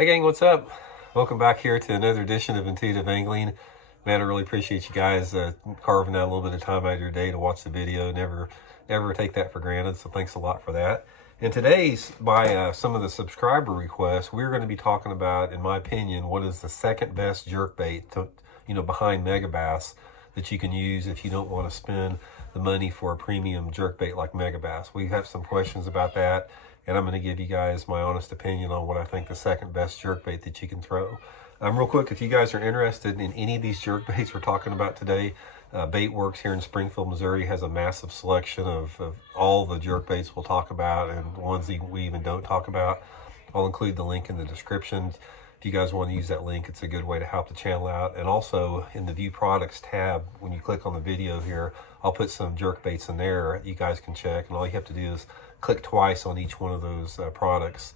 Hey gang, what's up? Welcome back here to another edition of Intuitive Angling. Man, I really appreciate you guys carving out a little bit of time out of your day to watch the video. Never take that for granted, so thanks a lot for that. And today's, by some of the subscriber requests, we're going to be talking about, in my opinion, what is the second best jerkbait behind Megabass that you can use if you don't want to spend the money for a premium jerkbait like Megabass. We have some questions about that, and I'm going to give you guys my honest opinion on what I think the second best jerkbait that you can throw. Real quick, if you guys are interested in any of these jerkbaits we're talking about today, Baitworks here in Springfield, Missouri has a massive selection of all the jerkbaits we'll talk about and ones we even don't talk about. I'll include the link in the description. If you guys want to use that link, it's a good way to help the channel out. And also in the View Products tab, when you click on the video here, I'll put some jerkbaits in there you guys can check. And all you have to do is click twice on each one of those products.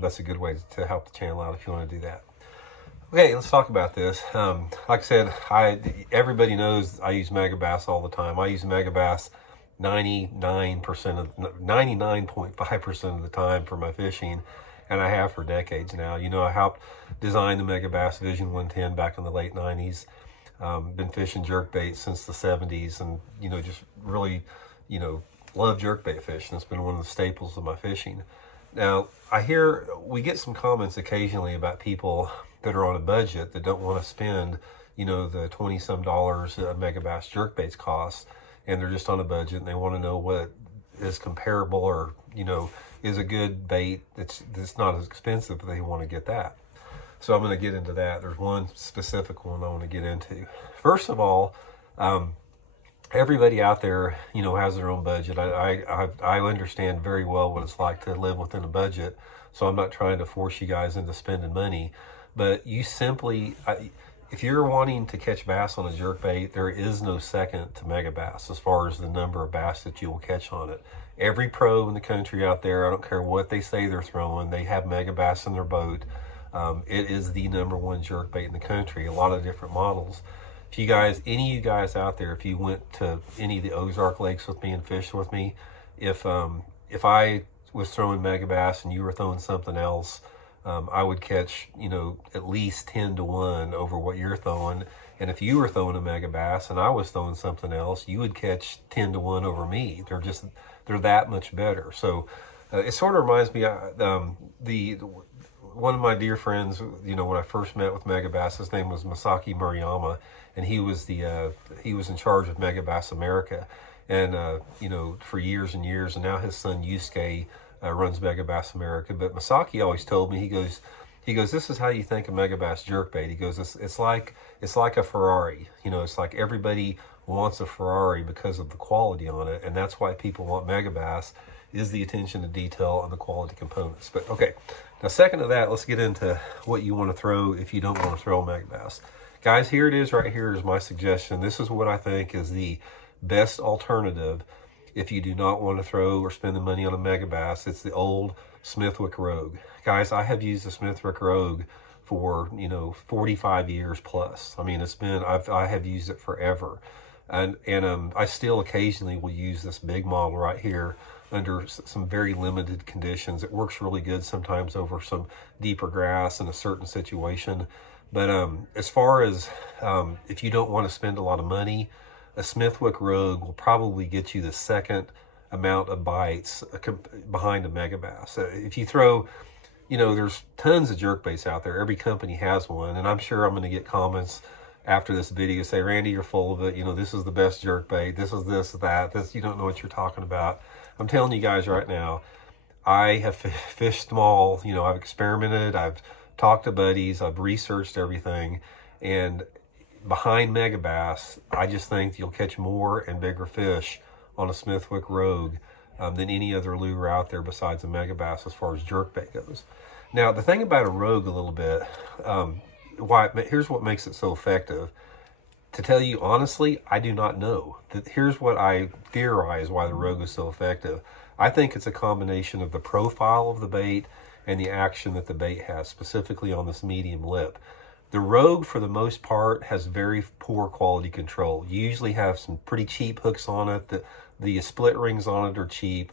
That's a good way to help the channel out if you want to do that. Okay, let's talk about this. Like I said, everybody knows I use Megabass all the time. I use Megabass 99.5% of the time for my fishing, and I have for decades now. You know, I helped design the Megabass Vision 110 back in the late 90s. Been fishing jerkbait since the 70s, and just really love jerkbait fishing. It's been one of the staples of my fishing. Now, we get some comments occasionally about people that are on a budget that don't want to spend, the 20-some dollars Megabass jerkbaits cost, and they're just on a budget and they want to know what is comparable or, is a good bait that's not as expensive, but they want to get that. So I'm going to get into that. There's one specific one I want to get into. First of all, everybody out there, has their own budget. I understand very well what it's like to live within a budget, so I'm not trying to force you guys into spending money. But you simply, if you're wanting to catch bass on a jerkbait, there is no second to Megabass as far as the number of bass that you will catch on it. Every pro in the country out there, I don't care what they say they're throwing, they have Megabass in their boat. It is the #1 jerkbait in the country. A lot of different models. If you guys, any of you guys out there, if you went to any of the Ozark lakes with me and fished with me, if I was throwing Megabass and you were throwing something else, I would catch, at least 10-1 over what you're throwing. And if you were throwing a Megabass and I was throwing something else, you would catch 10-1 over me. They're that much better. So it sort of reminds me, one of my dear friends, when I first met with Megabass, his name was Masaki Murayama, and he was in charge of Megabass America, and for years and years. And now his son Yusuke runs Megabass America. But Masaki always told me, he goes, this is how you think of Megabass jerkbait. He goes, it's like a Ferrari. It's like everybody wants a Ferrari because of the quality on it, and that's why people want Megabass, is the attention to detail on the quality components. But okay, now second to that, let's get into what you want to throw if you don't want to throw Megabass. Guys, here it is right here is my suggestion. This is what I think is the best alternative if you do not want to throw or spend the money on a Megabass. It's the old Smithwick Rogue. Guys, I have used the Smithwick Rogue for 45 years plus. I mean, I have used it forever, and I still occasionally will use this big model right here under some very limited conditions. It works really good sometimes over some deeper grass in a certain situation. But as far as if you don't want to spend a lot of money, a Smithwick Rogue will probably get you the second amount of bites behind a Megabass. If you throw, there's tons of jerkbaits out there. Every company has one, and I'm sure I'm going to get comments after this video say, Randy, you're full of it. This is the best jerkbait. This is this, that. This, you don't know what you're talking about. I'm telling you guys right now, I have fished them all. I've experimented. I've talked to buddies. I've researched everything, and behind Megabass, I just think you'll catch more and bigger fish on a Smithwick Rogue than any other lure out there besides a Megabass as far as jerkbait goes. Now, the thing about a Rogue a little bit, here's what makes it so effective. To tell you honestly, I do not know. Here's what I theorize why the Rogue is so effective. I think it's a combination of the profile of the bait and the action that the bait has, specifically on this medium lip. The Rogue, for the most part, has very poor quality control. You usually have some pretty cheap hooks on it. The split rings on it are cheap.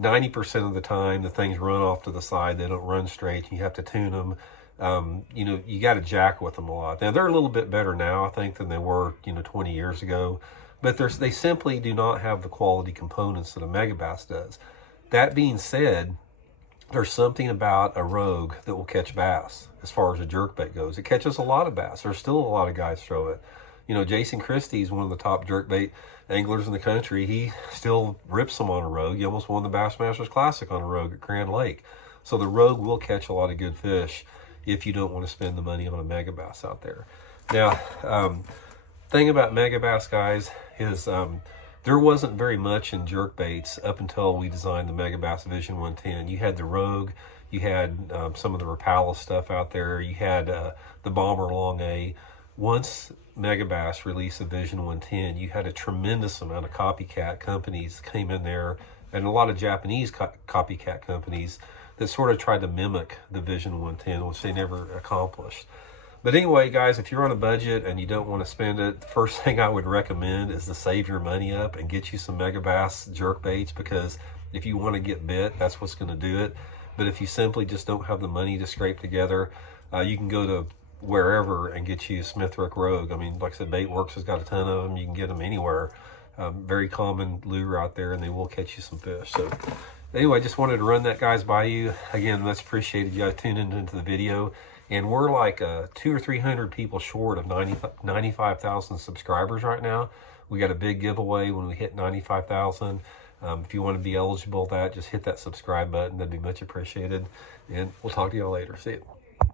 90% of the time, the things run off to the side. They don't run straight. You have to tune them. you know, you got to jack with them a lot. Now they're a little bit better now, I think, than they were, you know, 20 years ago, but they simply do not have the quality components that a Megabass does. That being said, there's something about a Rogue that will catch bass as far as a jerkbait goes. It catches a lot of bass. There's still a lot of guys throw it. You know, Jason Christie is one of the top jerkbait anglers in the country. He still rips them on a Rogue. He almost won the Bassmasters Classic on a Rogue at Grand Lake. So the Rogue will catch a lot of good fish if you don't want to spend the money on a Megabass out there. Now, thing about Megabass, guys, is there wasn't very much in jerkbaits up until we designed the Megabass Vision 110. You had the Rogue, you had some of the Rapala stuff out there, you had the Bomber Long A. Once Megabass released the Vision 110, you had a tremendous amount of copycat companies came in there, and a lot of Japanese copycat companies that sort of tried to mimic the Vision 110, which they never accomplished. But anyway, guys, if you're on a budget and you don't want to spend it, the first thing I would recommend is to save your money up and get you some Megabass jerkbaits, because if you want to get bit, that's what's going to do it. But if you simply just don't have the money to scrape together, you can go to wherever and get you a Smithwick Rogue. I mean, like I said, Baitworks has got a ton of them. You can get them anywhere. Very common lure out there, and they will catch you some fish. So anyway, I just wanted to run that, guys, by you. Again, much appreciated you guys tuning into the video. And we're like 200 or 300 people short of 95,000 subscribers right now. We got a big giveaway when we hit 95,000. If you want to be eligible to that, just hit that subscribe button. That'd be much appreciated. And we'll talk to y'all later. See you.